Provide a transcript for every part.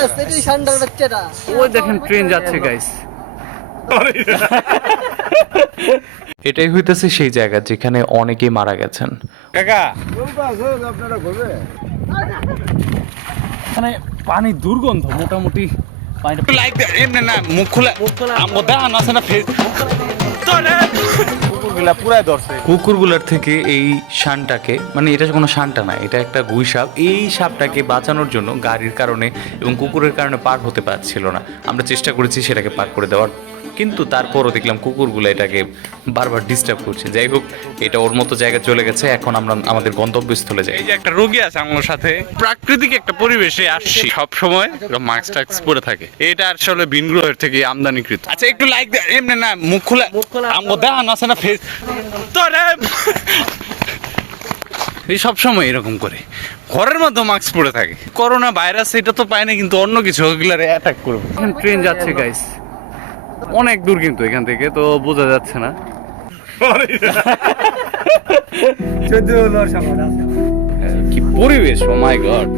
এটাই ওই দেখেন ট্রেন যাচ্ছে গাইস এটাই হইতেছে সেই জায়গা যেখানে অনেকেই মারা গেছেন। কাকা। এখানে পানি দুর্গন্ধ মোটামুটি লাইক এমনি না মুখ খোলা আমগো দান আছে না ফেস কুকুরগুলা পুরাই ধরছে। কুকুরগুলার থেকে এই শানটাকে মানে এটা কোনো শানটা না, এটা একটা গুই সাপ। এই সাপটাকে বাঁচানোর জন্য গাড়ির কারণে এবং কুকুরের কারণে পার হতে পারছিল না। আমরা চেষ্টা করেছি সেটাকে পার করে দেওয়ার। কিন্তু তারপরও দেখলাম কুকুরগুলো এটাকে বারবার ডিস্টার্ব করছে। যাই হোক এটা ওর মতো জায়গায় চলে গেছে এখন আমরা আমাদের গন্তব্যস্থলে যাই। এই যে একটা রোগী আছে আমার সাথে প্রাকৃতিক একটা পরিবেশে আসছি সব সময়। মাস্ক টাক্স পরে থাকে। এটা আসলে ভিন গ্রহের থেকে আমদানিকৃত। আচ্ছা একটু লাইক এমনি না মুখ খোলা আমগো আছে না ফেস তোরে এই সব সময় এরকম করে। ঘরের মধ্যে মাস্ক পরে থাকে। করোনা ভাইরাস এটা তো পায় না কিন্তু অন্য কিছু ওগুলারে অ্যাটাক করবে। ট্রেন যাচ্ছে গাইস অনেক দূর কিন্তু এখান থেকে তো বোঝা যাচ্ছে না। কি পরিবেশ ও মাই গড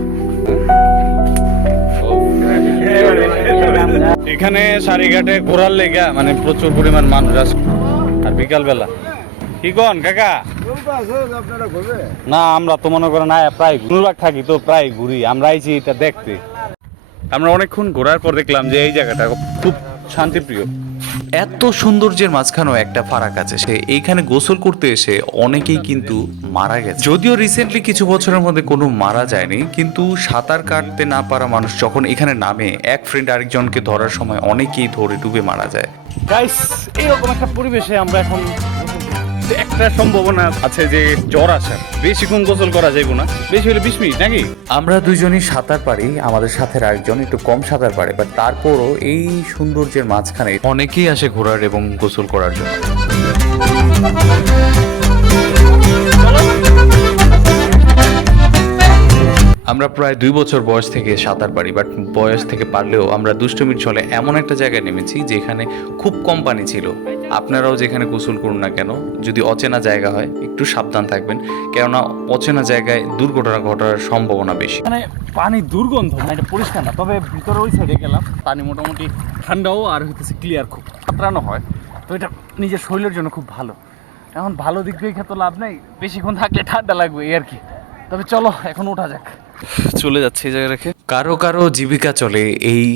এখানে সারিঘাটে ঘোরার লেগা মানে প্রচুর পরিমাণ মানুষ আসে আর বিকাল বেলা কি কন কাকা? না আমরা তো মনে করেন না প্রায় নুরবাগ থাকি তো প্রায় ঘুরি আমরা আইছি এটা দেখতে। আমরা অনেকক্ষণ ঘোরার পর দেখলাম যে এই জায়গাটা খুব শান্তিপ্রিয়। এত সৌন্দর্যের মাঝখানেও একটা ফারাক আছে। সে এইখানে গোসল করতে এসে অনেকেই কিন্তু মারা গেছে। যদিও রিসেন্টলি কিছু বছরের মধ্যে কোনো মারা যায়নি কিন্তু সাঁতার কাটতে না পারা মানুষ যখন এখানে নামে এক ফ্রেন্ড আরেকজনকে ধরার সময় অনেকেই ধরে ডুবে মারা যায়। গাইস এরকম একটা পরিবেশে আমরা এখন একটা সম্ভাবনা আছে যে জ্বর আসে। বেশিক্ষণ গোসল করা যাইব না। বেশি হলে বিশ মিনিট, নাকি? আমরা দুজনই সাঁতার পারি, আমাদের সাথে আরেকজন একটু কম সাঁতার পারে বাট তারপরও এই সৌন্দর্যের মাঝখানে অনেকেই আসে ঘোরার এবং গোসল করার জন্য। আমরা প্রায় দুই বছর বয়স থেকে সাঁতার পারি বাট বয়স থেকে পারলেও আমরা দুষ্টমির ছলে এমন একটা জায়গায় নেমেছি যেখানে খুব কম পানি ছিল। আপনারাও যেখানে গোসল করুন না কেন যদি অচেনা জায়গা হয় একটু সাবধান থাকবেন। কেননা অচেনা জায়গায় দুর্ঘটনা ঘটার সম্ভাবনা বেশি। মানে পানি দুর্গন্ধ না এটা পরিষ্কার না তবে ভিতরে ওই সাইডে গেলাম পানি মোটামুটি ঠান্ডাও আর হইতেছে ক্লিয়ার খুব কাতরানো হয়। তো এটা নিজের শরীরের জন্য খুব ভালো। এখন ভালো দিক দেখে তো লাভ নেই বেশিক্ষণ থাকলে ঠান্ডা লাগবে এই আর কি। তবে চলো এখন ওঠা যাক। চলে যাচ্ছে এই জায়গা রেখে কারও কারও জীবিকা চলে এই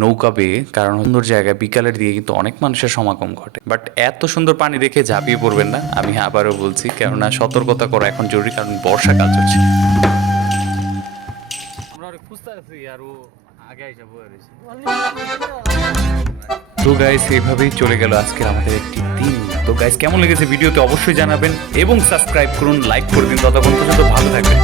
নৌকা বেয়ে কারণ সুন্দর জায়গায় বিকালের দিকে কিন্তু অনেক মানুষের সমাগম ঘটে। বাট এত সুন্দর পানি দেখে ঝাঁপিয়ে পড়বেন না আমি আবারও বলছি কেননা সতর্কতা করা এখন জরুরি কারণ বর্ষাকাল চলছে। তো গাইস এইভাবেই চলে গেল আজকের আমাদের একটি দিন। তো গাইস কেমন লেগেছে ভিডিওতে অবশ্যই জানাবেন এবং সাবস্ক্রাইব করুন লাইক করে দিন ততক্ষণ পর্যন্ত ভালো থাকবেন।